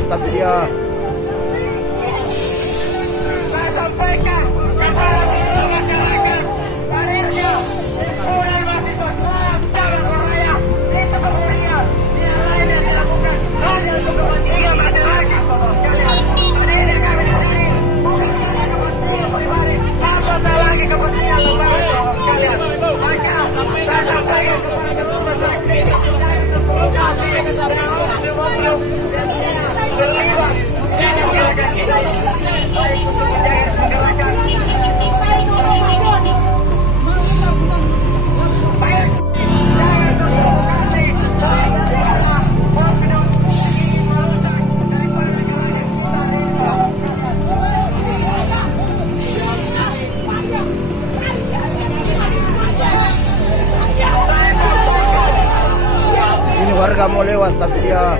lewat tapi dia Saya sampaikan kepada seluruh masyarakat, karirnya, himpunan mahasiswa Islam cabang Raya itu kemudian tidak lain yang dilakukan hanya untuk kepentingan masyarakat, bapak sekalian. Hadirnya kami di sini bukan karena kepentingan pribadi, apatah lagi kepentingan lembaga, bapak sekalian. Maka saya sampaikan kepada seluruh masyarakat kita dari berkomunikasi dengan orang-orang yang terlibat dalam gerakan kita. Baik untuk menjaga gerakan baik jangan terprovokasi daripada oknum ingin merusak daripada gerakan kita ini warga mau lewat tapi dia